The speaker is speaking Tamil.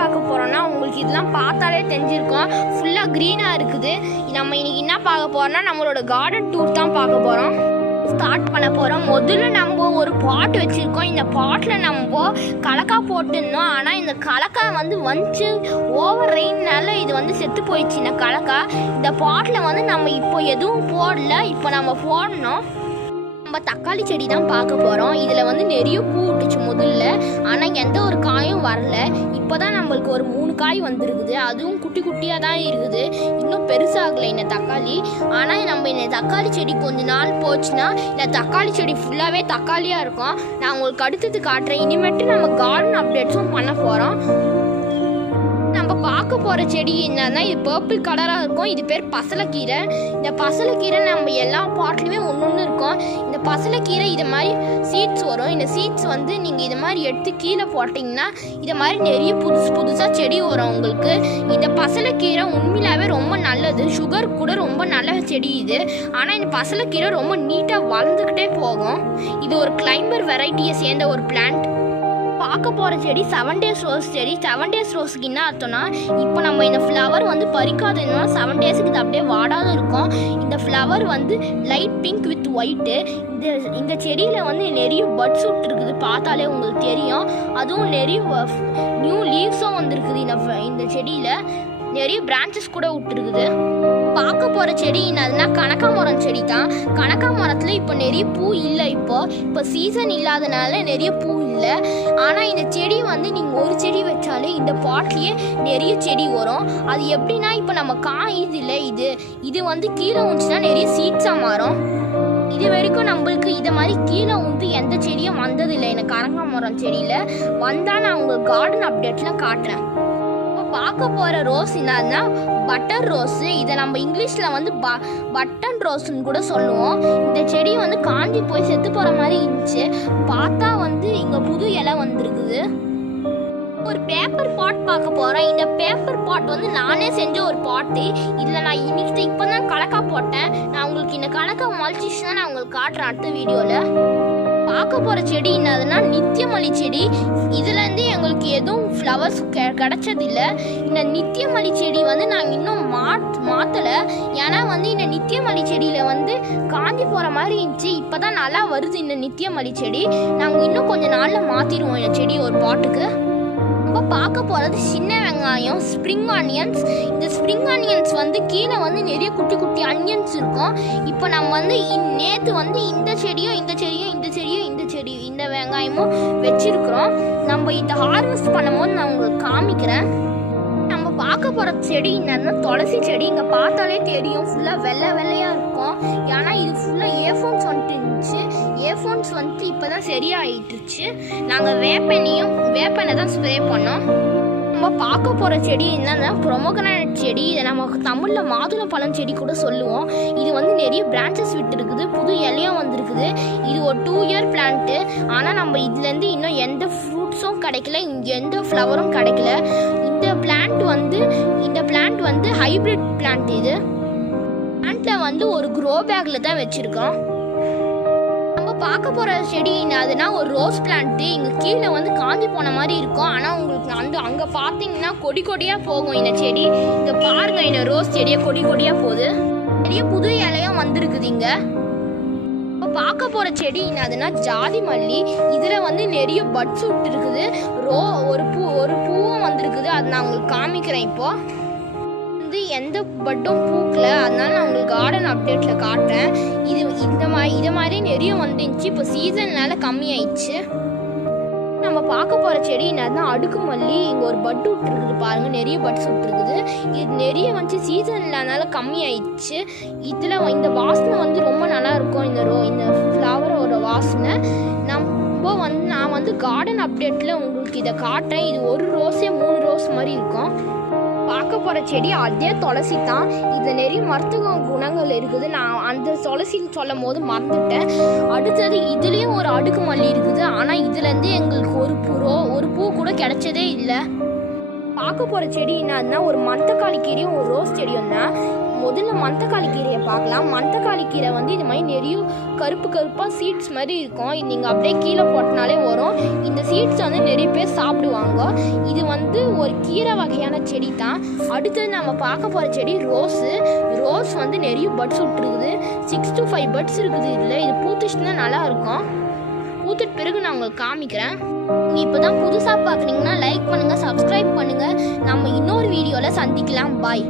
பார்க்க போகிறோன்னா உங்களுக்கு இதெல்லாம் பார்த்தாலே தெரிஞ்சிருக்கோம். ஃபுல்லாக க்ரீனாக இருக்குது. நம்ம இன்றைக்கி என்ன பார்க்க போகிறோன்னா நம்மளோட கார்டன் டூர் தான் பார்க்க போகிறோம். ஸ்டார்ட் பண்ண போகிறோம். முதல்ல நம்ம ஒரு பாட் வச்சுருக்கோம். இந்த பாட்டில் நம்ம கலக்கா போட்டுருந்தோம். ஆனால் இந்த கலக்கா வந்துச்சு ஓவர் ரெயின்னால இது செத்து போயிடுச்சு. இந்த கலக்கா இந்த பாட்டில் நம்ம இப்போ எதுவும் போடல. இப்போ நம்ம போடணும். நம்ம தக்காளி செடி தான் பார்க்க போகிறோம். இதில் நிறைய பூ விட்டுச்சு முதல்ல, ஆனால் எந்த ஒரு காயும் வரல. இப்போ தான் நம்மளுக்கு ஒரு 3 காய் வந்துருக்குது. அதுவும் குட்டி குட்டியாக தான் இருக்குது, இன்னும் பெருசாகலை இந்த தக்காளி. ஆனால் நம்ம இந்த தக்காளி செடி கொஞ்ச நாள் போச்சுன்னா இந்த தக்காளி செடி ஃபுல்லாகவே தக்காளியாக இருக்கும். நான் உங்களுக்கு அடுத்தது காட்டுறேன். இனிமேட்டு நம்ம கார்டன் அப்டேட்ஸும் பண்ண போகிறோம். நம்ம பார்க்க போகிற செடி என்னன்னா இது பர்பிள் கலராக இருக்கும். இது பேர் பசலைக்கீரை. இந்த பசலைக்கீரை நம்ம எல்லா பாட்லையுமே ஒன்று இருக்கும். இந்த பசலைக்கீரை இது மாதிரி சீட்ஸ் வரும். இந்த சீட்ஸ் நீங்கள் இது மாதிரி எடுத்து கீழே போட்டிங்கன்னா இது மாதிரி நிறைய புதுசாக செடி வரும் உங்களுக்கு. இந்த பசலைக்கீரை உண்மையிலாவே ரொம்ப நல்லது. சுகர் கூட ரொம்ப நல்ல செடி இது. ஆனால் இந்த பசலைக்கீரை ரொம்ப நீட்டாக வளர்ந்துக்கிட்டே போகும். இது ஒரு கிளைம்பர் வெரைட்டியை சேர்ந்த ஒரு பிளான்ட். பார்க்க போகிற செடி 7 days ரோஸ் செடி. 7 days ரோஸுக்கு என்ன அர்த்தம்னா, இப்போ நம்ம இந்த ஃப்ளவர் பறிக்காதுன்னா 7 daysக்கு இது அப்படியே வாடாத இருக்கும். இந்த flower light pink with white. இந்த செடியில் நிறைய பட்ஸ் விட்டுருக்குது, பார்த்தாலே உங்களுக்கு தெரியும். அதுவும் நிறைய நியூ லீவ்ஸும் வந்துருக்குது. இந்த செடியில் நிறைய பிரான்ச்சஸ் கூட விட்டுருக்குது. பார்க்க போகிற செடி என்னதுன்னா கனகாமரம் செடி தான். கனகாமரத்தில் இப்போ நிறைய பூ இல்லை. இப்போ சீசன் இல்லாதனால நிறைய பூ இல்லை. ஆனால் இந்த செடி நீங்கள் ஒரு செடி வச்சாலே இந்த பாட்லேயே நிறைய செடி வரும். அது எப்படின்னா இப்போ நம்ம காயுது இல்லை, இது கீழே வந்துச்சுன்னா நிறைய சீட்ஸாக மாறும். இது வரைக்கும் நம்மளுக்கு இதை மாதிரி கீழே எந்த செடியும் வந்ததில்லை. எனக்கு கனகாமரம் செடியில் வந்தால் நான் உங்களுக்கு கார்டன் அப்டேட்லாம் காட்டுறேன். பார்க்க போகிற ரோஸ் என்னன்னா பட்டர் ரோஸு. இதை நம்ம இங்கிலீஷில் பட்டன் ரோஸ்ன்னு கூட சொல்லுவோம். இந்த செடி காஞ்சி போய் செத்து போகிற மாதிரி இருந்துச்சு. பார்த்தா இங்கே புது இலை வந்திருக்குது. ஒரு பேப்பர் பாட் பார்க்க போகிறேன். இந்த பேப்பர் பாட் நானே செஞ்ச ஒரு பாட்டு. இதில் நான் இன்னைக்கு இப்போ தான் கலக்கா போட்டேன். நான் உங்களுக்கு இந்த கலக்கா மொளச்சிச்சுன்னா நான் உங்களுக்கு காட்டுறேன் அடுத்த வீடியோவில். பார்க்க போகிற செடி என்னதுன்னா நித்தியமல்லி செடி. இதுலேருந்து எங்களுக்கு எதுவும் ஃப்ளவர்ஸ் கிடைச்சதில்லை. இந்த நித்தியமல்லி செடி நாங்கள் இன்னும் மாற்றலை. ஏன்னா இந்த நித்தியமல்லி செடியில் காஞ்சி போகிற மாதிரி இருந்துச்சு. இப்போ தான் நல்லா வருது இந்த நித்தியமல்லி செடி. நாங்கள் இன்னும் கொஞ்சம் நாளில் மாற்றிடுவோம் இந்த செடி ஒரு பாட்டுக்கு. நம்ம பார்க்க போகிறது சின்ன வெங்காயம், ஸ்ப்ரிங் ஆனியன்ஸ். இந்த ஸ்ப்ரிங் ஆனியன்ஸ் கீழே நிறைய குட்டி குட்டி அனியன்ஸ் இருக்கும். இப்போ நம்ம நேற்று இந்த செடியும் இந்த வெங்காயமும் வச்சிருக்கிறோம். நம்ம இதை ஹார்வெஸ்ட் பண்ணும்போது நான் உங்களுக்கு காமிக்கிறேன். நம்ம பார்க்க போகிற செடி என்னன்னா துளசி செடி. இங்கே பார்த்தாலே தெரியும், ஃபுல்லாக வெள்ளையாக இருக்கும். ஏன்னா இது ஃபுல்லாக ஏஃபோன்ஸ் இருந்துச்சு. ஏஃபோன்ஸ் இப்போ தான் சரியாயிட்டுருச்சு. நாங்கள் வேப்பெண்ணை தான் ஸ்ப்ரே பண்ணோம். நம்ம பார்க்க போகிற செடி என்னன்னா ப்ரொமோகனேட் செடி. இதை நம்ம தமிழில் மாதுளம்பழம் செடி கூட சொல்லுவோம். இது நிறைய பிரான்ச்சஸ் விட்டுருக்குது, புது இலையும் வந்திருக்குது. இது ஒரு 2 year பிளான்ட்டு. ஆனால் நம்ம இதுலேருந்து இன்னும் எந்த ஃப்ரூட்ஸும் கிடைக்கல, இங்கே எந்த ஃப்ளவரும் கிடைக்கல. இந்த பிளான்ட் ஹைப்ரிட் பிளான்ட். இது பிளான்ட்டில் ஒரு க்ரோ பேக்கில் தான் வச்சுருக்கோம். பார்க்க போகிற செடி அதுனா ஒரு ரோஸ் பிளான்ட்டு. இங்கே கீழே காஞ்சி போன மாதிரி இருக்கும். ஆனால் உங்களுக்கு அங்கே பார்த்தீங்கன்னா கொடியாக போகும் இந்த செடி. இங்கே பாருங்க, இந்த ரோஸ் செடியை கொடியாக போகுது. நிறைய புது இலையும் வந்திருக்குது. இங்கே இப்போ பார்க்க போகிற செடி என்னதுன்னா ஜாதி மல்லி. இதில் நிறைய பட்ஸ் விட்டு இருக்குது. ஒரு பூவும் வந்திருக்குது. அது நான் உங்களுக்கு காமிக்கிறேன். இப்போ எந்த பட்டும் பூக்கல, அதனால நான் உங்களுக்கு கார்டன் அப்டேட்டில் காட்டுறேன். இதை மாதிரி நிறைய வந்துச்சு. இப்போ சீசன்னால கம்மியாயிடுச்சு. நம்ம பார்க்க போகிற செடி என்னதுன்னா அடுக்கு மல்லி. இங்கே ஒரு பட் விட்டுருக்குது பாருங்கள், நிறைய பட்ஸ் விட்டுருக்குது. இது நிறைய சீசன் இல்லாதனால கம்மியாயிடுச்சு. இதில் இந்த வாசனை ரொம்ப நல்லா இருக்கும். இந்த ஃப்ளவரோட வாசனை நான் கார்டன் அப்டேட்டில் உங்களுக்கு இதை காட்டுறேன். இது ஒரு ரோஸே 3 ரோஸ் மாதிரி இருக்கும். பார்க்க போகிற செடி அதே துளசி தான். இதில் நிறைய மருத்துவ குணங்கள் இருக்குது. நான் அந்த துளசின்னு சொல்லும் போது மறந்துட்டேன். அடுத்தது இதுலேயும் ஒரு அடுக்கு மல்லி இருக்குது. ஆனால் இதுலேருந்து எங்களுக்கு ஒரு பூ கூட கிடைச்சதே இல்லை. பார்க்க போகிற செடி என்னன்னா ஒரு மந்தக்காளி கீரையும் ஒரு ரோஸ் செடியும் தான். முதல்ல மணத்தக்காளி கீரையை பார்க்கலாம். மணத்தக்காளி கீரை வந்து இது மாதிரி நிறைய கருப்பு கருப்பாக சீட்ஸ் மாதிரி இருக்கும். இது நீங்கள் அப்படியே கீழே போட்டனாலே வரும். இந்த சீட்ஸ் வந்து நிறைய பேர் சாப்பிடுவாங்க. இது வந்து ஒரு கீரை வகையான செடி தான். அடுத்தது நம்ம பார்க்க போகிற செடி ரோஸ் வந்து நிறைய பட்ஸ் விட்டுருக்குது. 6 to 5 பட்ஸ் இருக்குது. இதில் இது பூத்துச்சுன்னா நல்லா இருக்கும். பூத்துட்டு பிறகு நான் உங்களுக்கு காமிக்கிறேன். நீங்கள் இப்போ தான் புதுசாக பார்க்குறீங்கன்னா லைக் பண்ணுங்கள், சப்ஸ்கிரைப் பண்ணுங்கள். நம்ம இன்னொரு வீடியோவில் சந்திக்கலாம். பாய்.